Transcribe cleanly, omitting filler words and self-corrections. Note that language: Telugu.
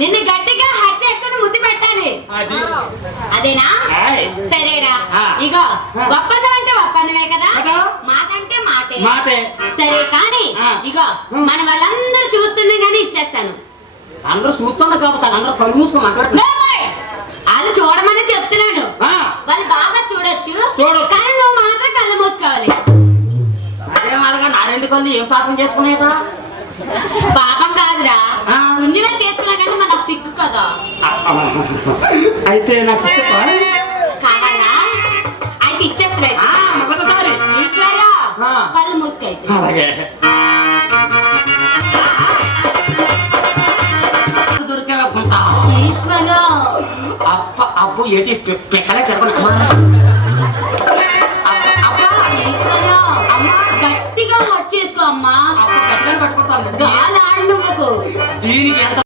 నిన్ను గట్టిగా హట్ చేసుకుని ముద్దు పెట్టాలి. అదేనా? సరేరా. ఇగో ఒప్పందం అంటే ఒప్పందమే కదా, మాటంటే మాటే. సరే కానీ ఇగో మన వాళ్ళందరూ చూస్తున్నా గానీ ఇచ్చేస్తాను. అందరూ చూస్తున్నా కాబట్టి అందరూ కళ్ళు మూసుకొని వాళ్ళు చూడమని చెప్తున్నాను. వాళ్ళు బాగా చూడొచ్చు, కానీ నువ్వు మాత్రం కళ్ళు మూసుకోవాలి. అదేం అడగా నారెందుకు ఏం పాపం చేసుకునేట? పాపం కాదురా, పుణ్యమే చేసుకున్నా కానీ మనకు సిగ్గు కదా. అయితే నాకు కావాలా? అయితే ఇచ్చేస్తా. ఈశ్వర్య కళ్ళు మూసుకైతే. అలాగే దొరికేకుంటా. ఈశ్వర్య అప్పు ఏటి పెక్కలే తిరగ. గట్టిగా వచ్చేసుకో అమ్మా. గట్టిగా పట్టుకుంటాను. గాలి ఆడు నువ్వు. దీనికి ఎంత